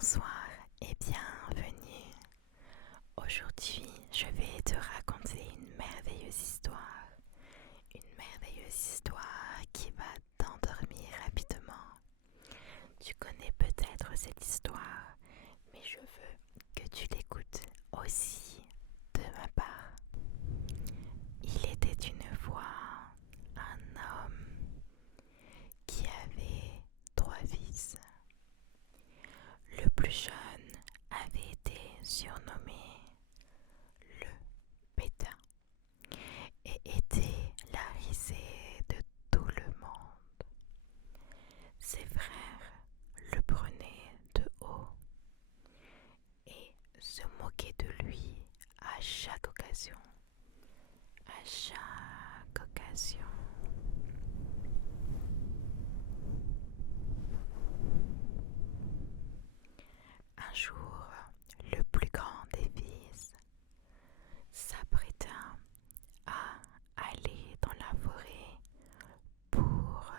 Bonsoir et bienvenue. Aujourd'hui, je vais te raconter une merveilleuse histoire. Une merveilleuse histoire qui va t'endormir rapidement. Tu connais peut-être cette histoire, mais je veux que tu l'écoutes aussi de ma part. Il était une fois un homme qui avait 3 fils. Le plus jeune avait été surnommé le Pétain et était la risée de tout le monde. Ses frères le prenaient de haut et se moquaient de lui à chaque occasion. À chaque occasion. Un jour, le plus grand des fils s'apprêta à aller dans la forêt pour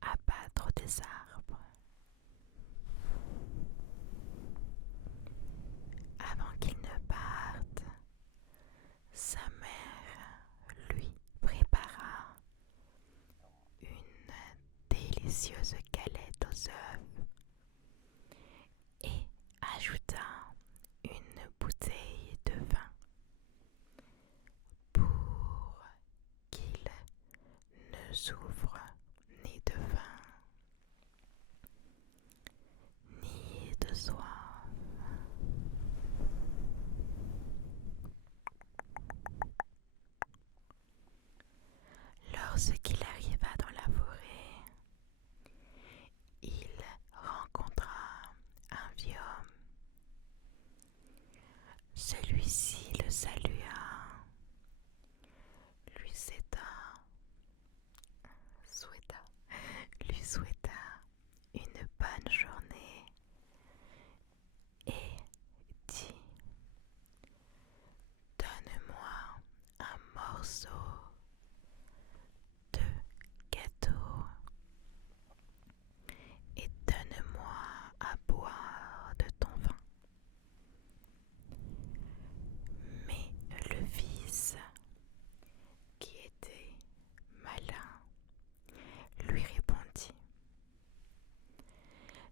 abattre des arbres. Avant qu'il ne parte, sa mère lui prépara une délicieuse galette aux œufs et ajouta une bouteille de vin pour qu'il ne souffre ni de faim ni de soif. Lorsqu'il arriva dans la forêt, il rencontra un vieux homme. Celui-ci le salua, lui souhaita une bonne journée et dit: donne-moi un morceau de gâteau et donne-moi à boire de ton vin. Mais le fils, qui était malin, lui répondit: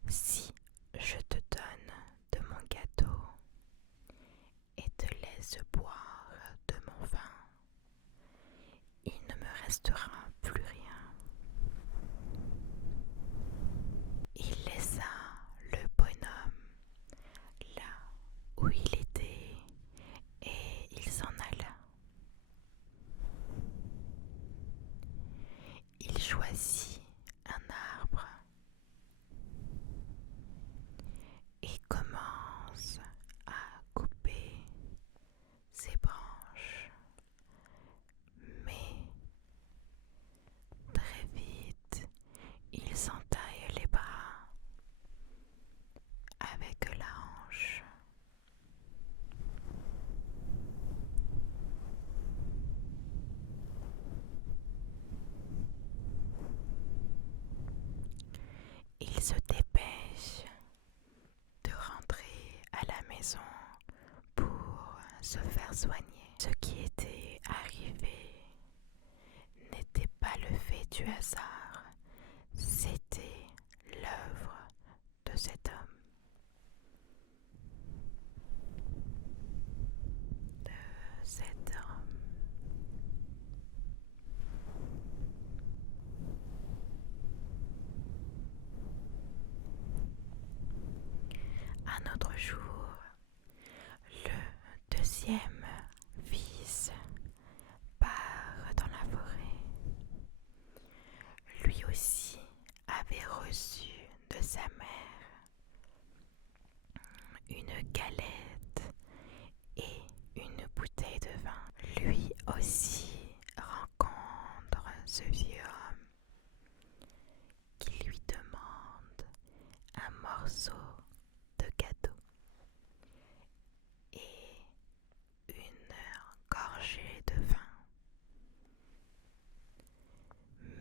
si je te donne de mon gâteau et te laisse boire de mon vin, il ne me restera plus rien. Il laissa le bonhomme là où il était et il s'en alla. Il choisit un arbre et commence à couper ses branches. Mais très vite, il s'entaille les bras avec la hanche. Il se dépêche de rentrer à la maison pour se faire soigner. Ce qui était arrivé n'était pas le fait du hasard, c'était l'œuvre de cet homme. Un autre jour, le deuxième fils part dans la forêt. Lui aussi avait reçu de sa mère une galette et une bouteille de vin. Lui aussi rencontre ce vieux homme qui lui demande un morceau de gâteau et une gorgée de vin.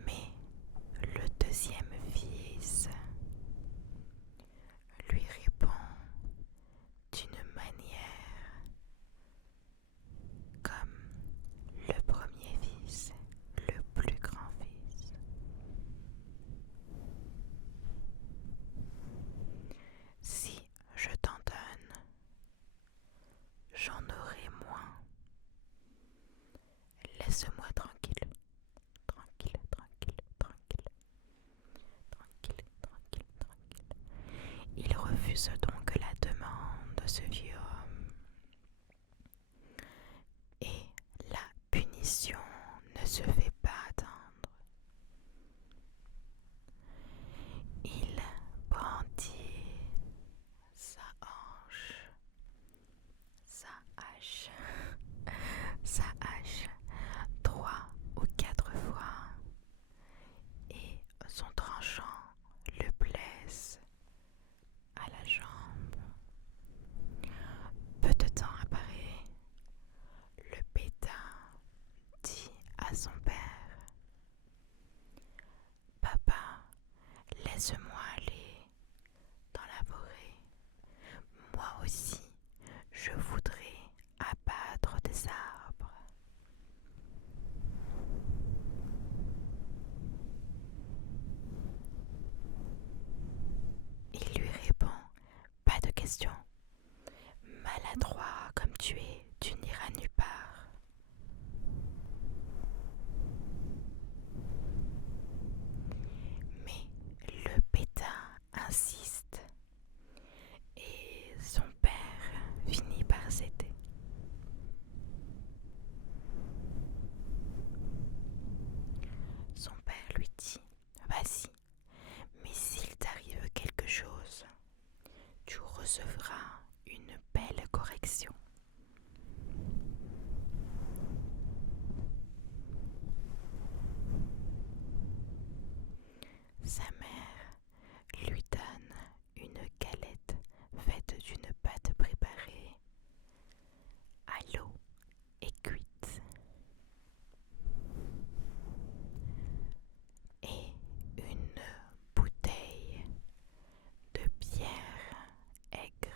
Mais le deuxième fils lui répond refuse donc la demande de ce vieux homme et la punition ne se fait pas attendre. Il brandit sa hanche, sa hache 3 ou 4 fois et son tranchant le blesse à la jambe. Peu de temps après, le bêta dit à son père: Papa, laisse-moi aller dans la forêt. Moi aussi, je voudrais abattre des arbres. Il lui répond: Pas de question. Maladroit comme tu es, tu n'iras nulle part. Mais le bêta insiste et son père finit par céder. Son père lui dit: Vas-y, mais s'il t'arrive quelque chose, tu recevras une belle correction. Sa mère lui donne une galette faite d'une pâte préparée à l'eau et cuite, et une bouteille de bière aigre.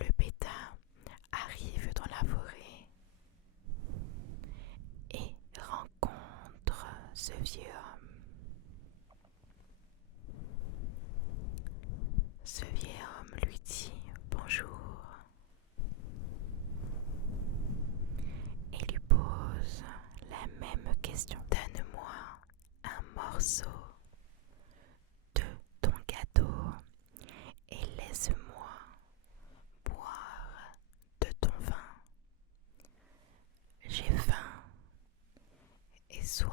Le bêta arrive dans la forêt et rencontre ce vieux homme. Ce vieil homme lui dit bonjour et lui pose la même question. Donne-moi un morceau de ton gâteau et laisse-moi boire de ton vin. J'ai faim et soif.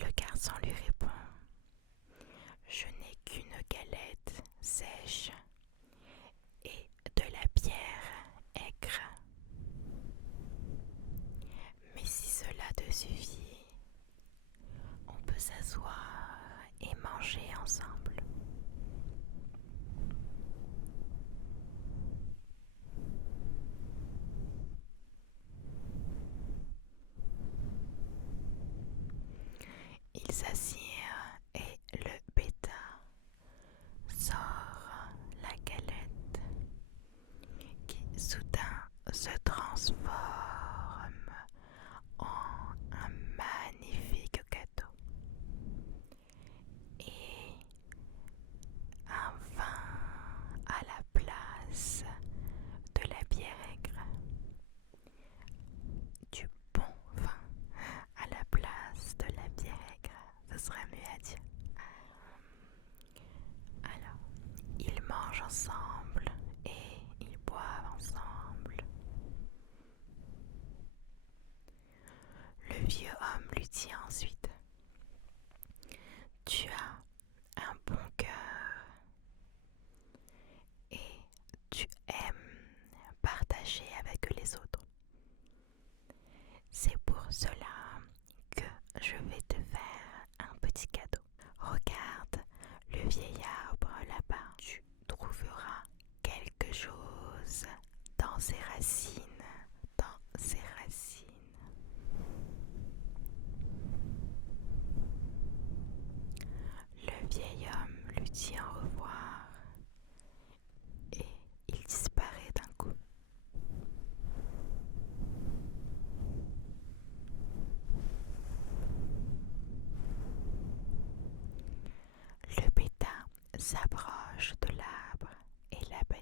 Le garçon lui répond: Je n'ai qu'une galette sèche et de la bière aigre. Mais si cela te suffit, on peut s'asseoir et manger ensemble. Ils s'assirent et le bêta sort la galette qui soudain se transforme en un magnifique gâteau et un vin à la place de la bière aigre. Du bon vin à la place de la bière aigre, ce serait mieux à dire. Alors, ils mangent ensemble et ils boivent ensemble. Le vieux homme lui dit ensuite: Tu as un bon cœur et tu aimes partager avec les autres. C'est pour cela que je vais te faire un petit cadeau. Regarde le vieil arbre là-bas. Tu trouveras quelque chose dans ses racines. Dans ses racines. Le vieil homme lui dit au revoir et il disparaît d'un coup. Le bêta s'approche de l'arbre et l'appelle.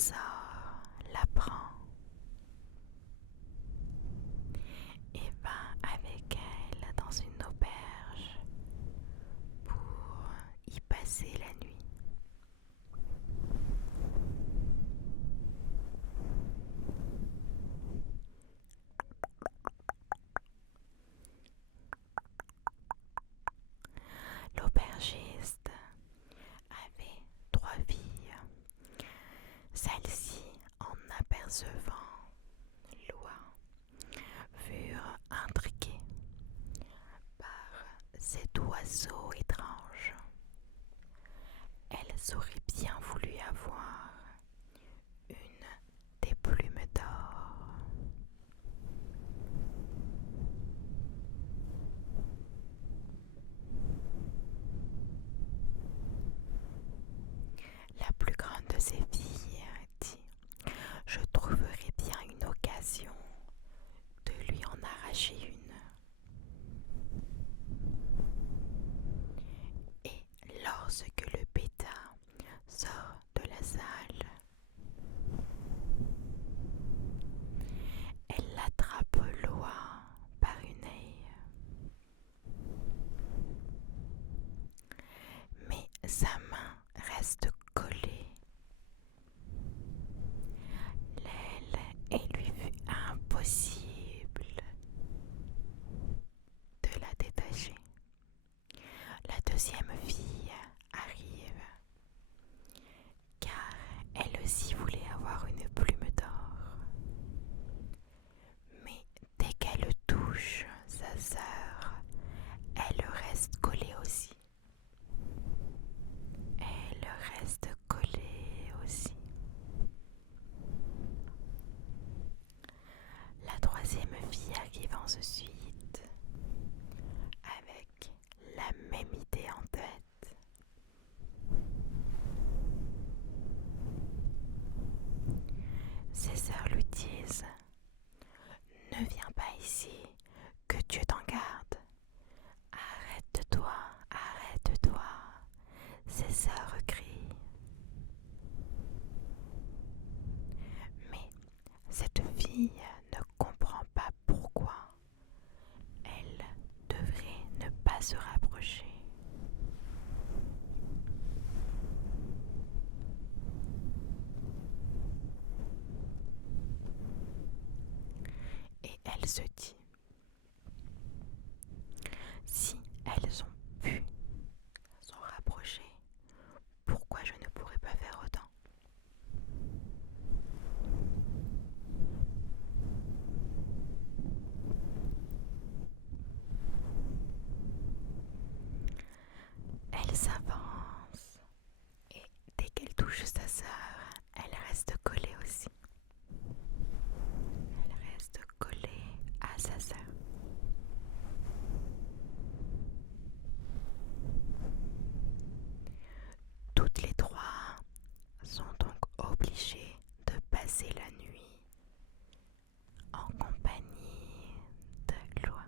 sort, la prend et va avec elle dans une auberge pour y passer la nuit. L'aubergiste avait 3 filles. Celles-ci, en apercevant Loi, furent intriguées par cet oiseau étrange. Elles auraient bien voulu avoir une des plumes d'or. La plus grande de ses filles dit: je trouverai bien une occasion de lui en arracher une. Et lorsque le bêta sort de la salle, elle attrape Loi par une aile. Mais sa main reste collée. L'aile et lui fut impossible de la détacher. La deuxième fille arrive, car elle aussi voulait avoir une plume d'or. Mais dès qu'elle touche sa sœur, elle reste collée aussi. Elle reste collée aussi. La troisième fille arrive ensuite avec la même idée en tête. Ses sœurs lui disent: ne viens pas ici, que Dieu t'en garde. Arrête-toi, arrête-toi. Ses sœurs crient. Mais cette fille ne comprend pas pourquoi elle devrait ne pas se rapprocher. Et elle se dit: si elles ont pu s'en rapprocher, pourquoi je ne pourrais pas faire autant? Elle s'avance et dès qu'elle touche sa sœur, elle reste collée aussi. Elle reste collée à sa sœur. Toutes les trois sont donc obligées de passer la nuit en compagnie de Loi.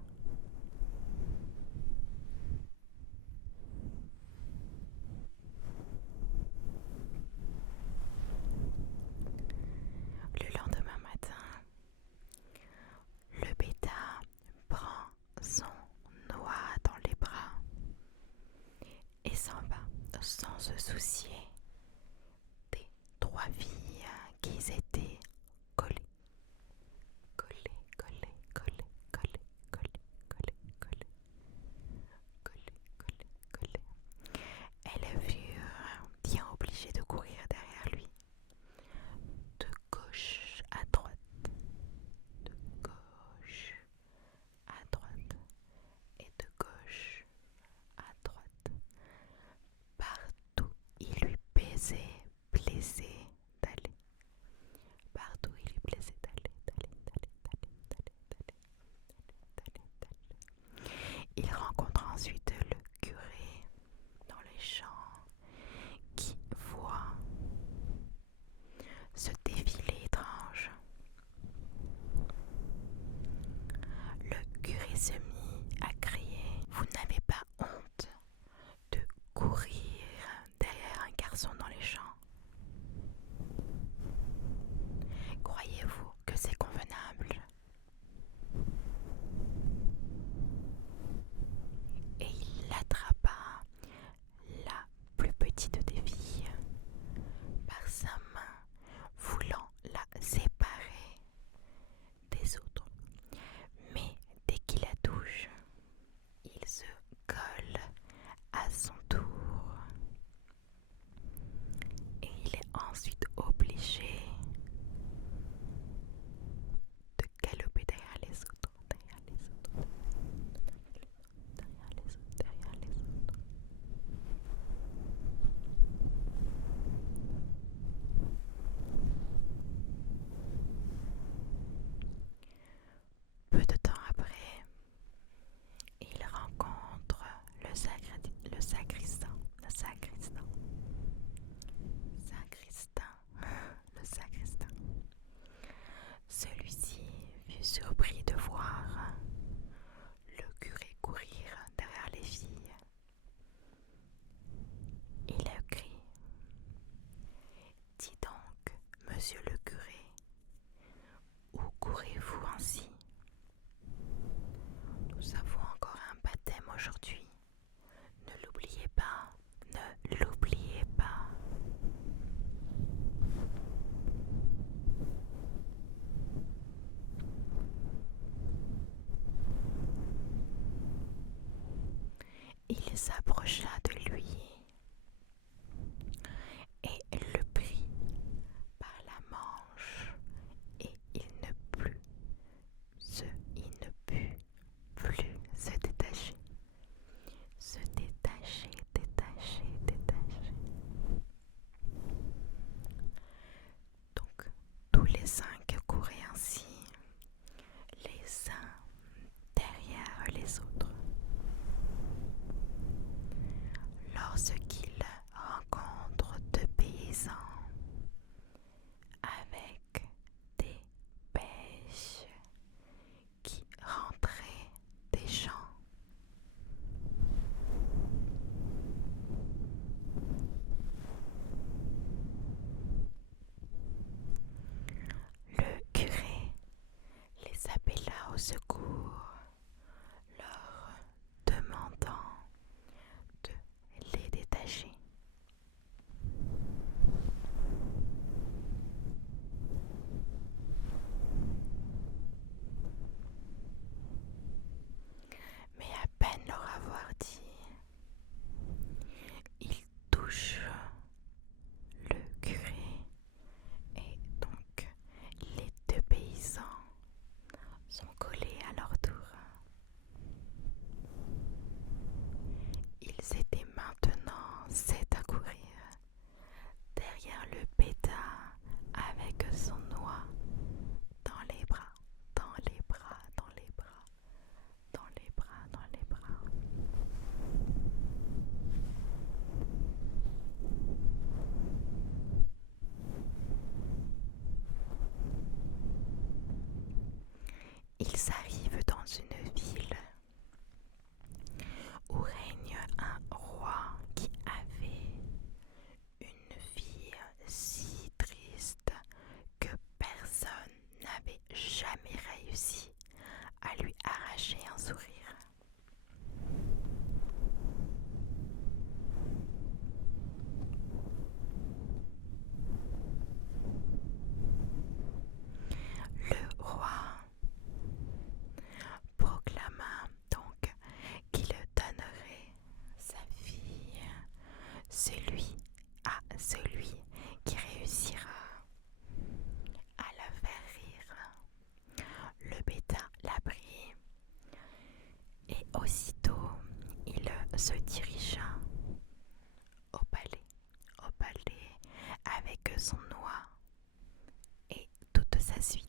s'approcha de lui et le prit par la manche, et il ne put plus se détacher. Se détacher, détacher, détacher. Donc, tous les 5 couraient ainsi, les uns derrière les autres. Lorsqu'ils rencontrent 2 paysans avec des pêches qui rentraient des champs, le curé les appela au secours, leur demandant de les détacher. Mais à peine leur avoir dit, ils touchent le curé, et donc les 2 paysans sont collés à leur tour. Ils étaient maintenant 7 à courir derrière le pétard avec son noix dans les bras, dans les bras, dans les bras, dans les bras, dans les bras. Ils arrivent dans une ville où règne un roi qui avait une vie si triste que personne n'avait jamais réussi à lui arracher un sourire. Le roi proclama donc qu'il donnerait sa fille celui qui réussira à la faire rire. Le bêta la prit, et aussitôt il se dirigea au palais avec son noix et toute sa suite.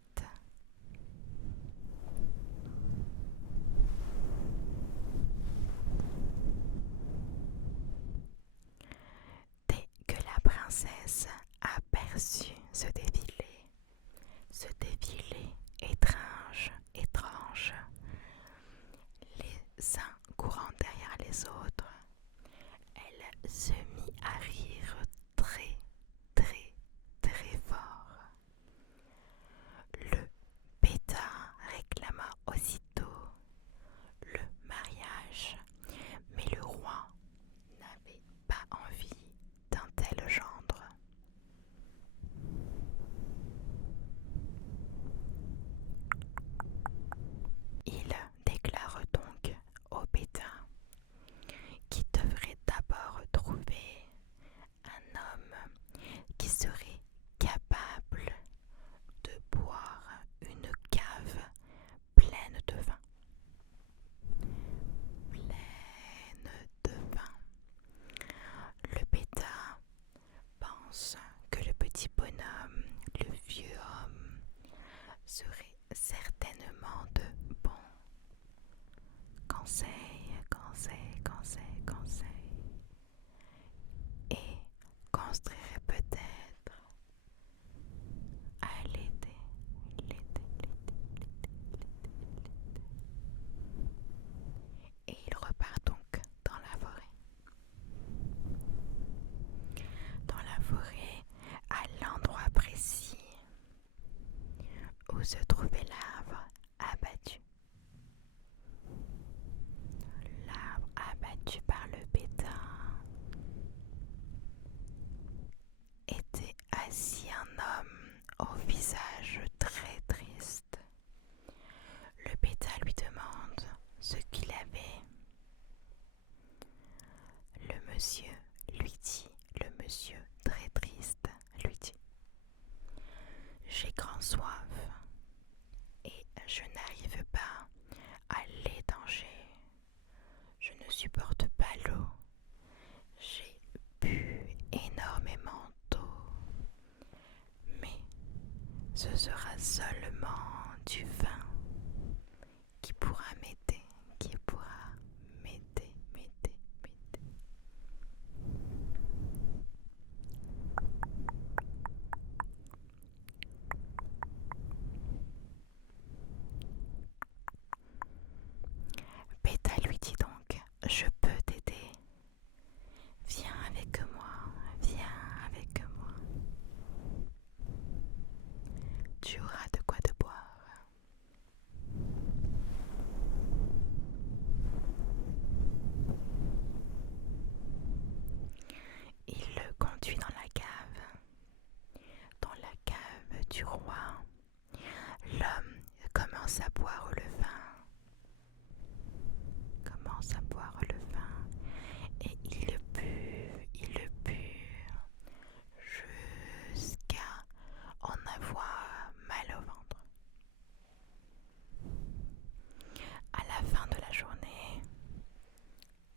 Dès que la princesse aperçut ce défilé étrange, les uns courant derrière les autres, elle se mit à rire très, très, très fort. Le pétard réclama aussitôt le mariage, mais le roi n'avait pas envie d'un tel gendre. monsieur, lui dit le monsieur très triste, lui dit: j'ai grand soif et je n'arrive pas à l'étancher. Je ne supporte pas l'eau. J'ai bu énormément d'eau, mais ce sera seulement du vin qui pourra m'aider, qui pourra m'aider. Bêta lui dit donc: je peux t'aider. Viens avec moi, viens avec moi. Tu auras de quoi te boire. Il le conduit dans la cave du roi. L'homme commence à boire le vin, et il le but jusqu'à en avoir mal au ventre. À la fin de la journée,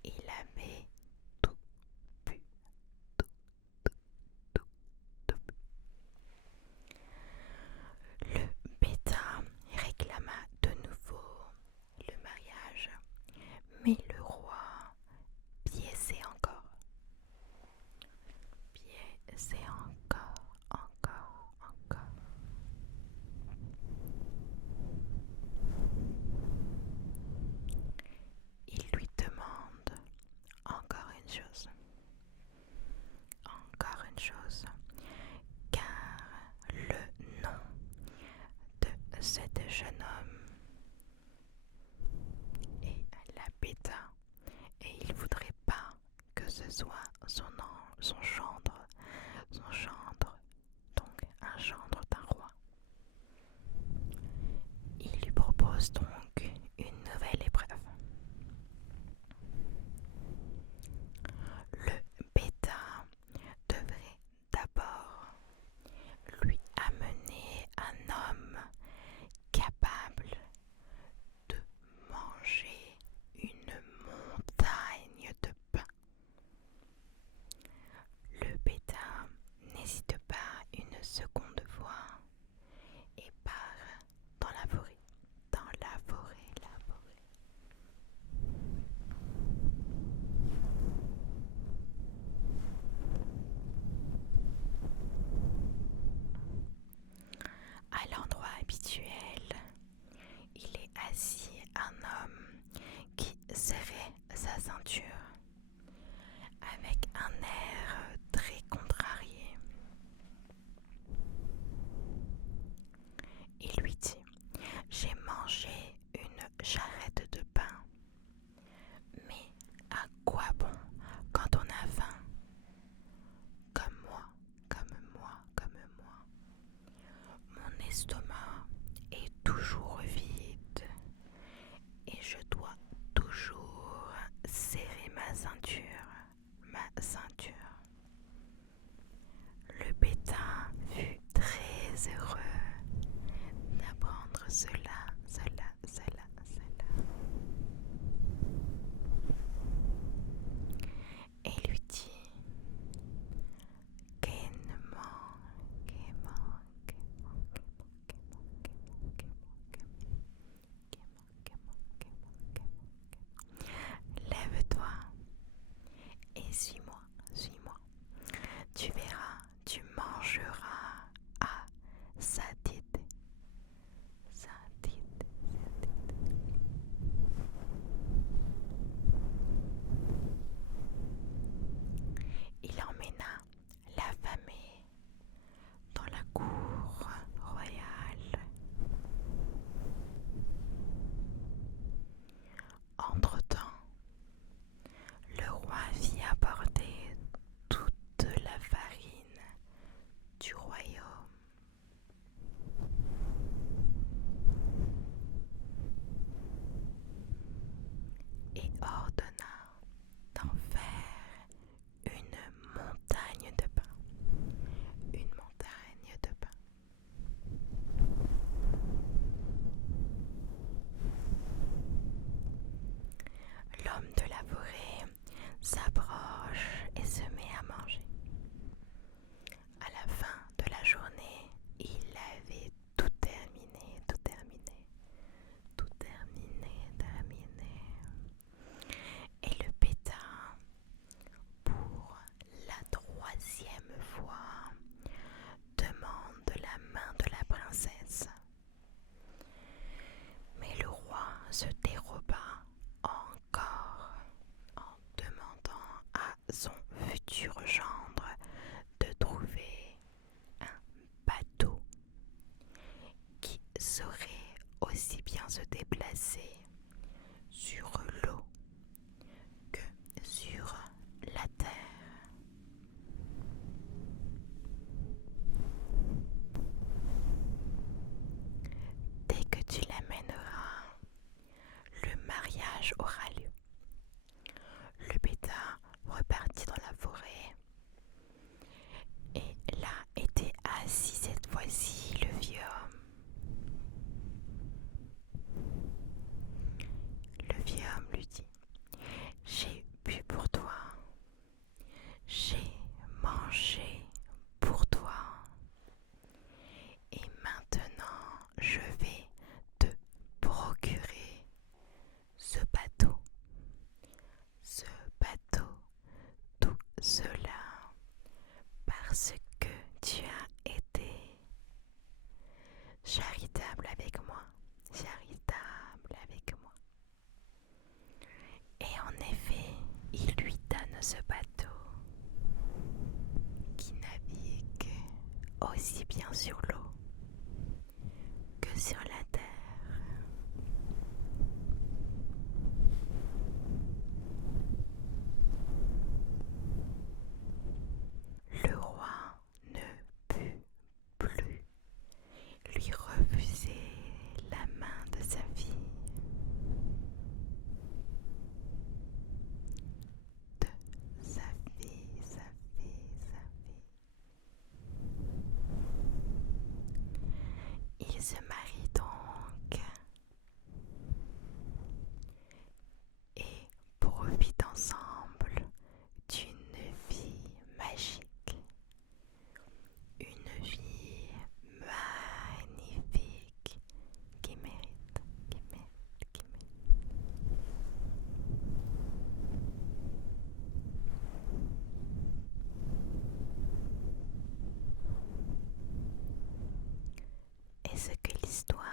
il avait tout bu, tout, tout, tout bu. Le bêta réclama de nouveau le mariage, mais le roi piaisait encore. Il lui demande encore une chose, car le nom de cet jeune homme est la bêta, et il voudrait pas que ce soit son gendre, donc un gendre d'un roi. Il lui propose donc une nouvelle épreuve. Le bêta devrait d'abord lui amener un homme capable de manger une montagne de pain. Le ce bateau qui navigue aussi bien sur l'eau que sur la terre. Le roi ne put plus lui refuser la main de sa fille. De sa fille, sa fille, sa fille. Ils se marient donc et profitent ensemble d'une vie magique. Une vie magnifique qui mérite, qui mérite, qui mérite. Est-ce que l'histoire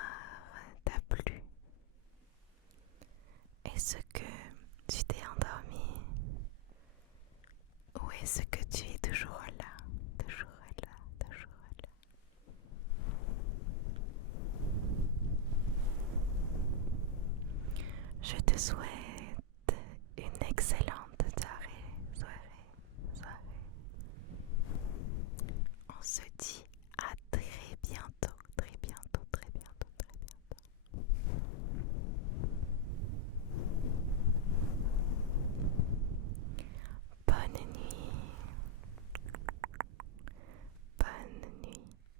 t'a plu? Est-ce que tu t'es endormi? Ou est-ce que tu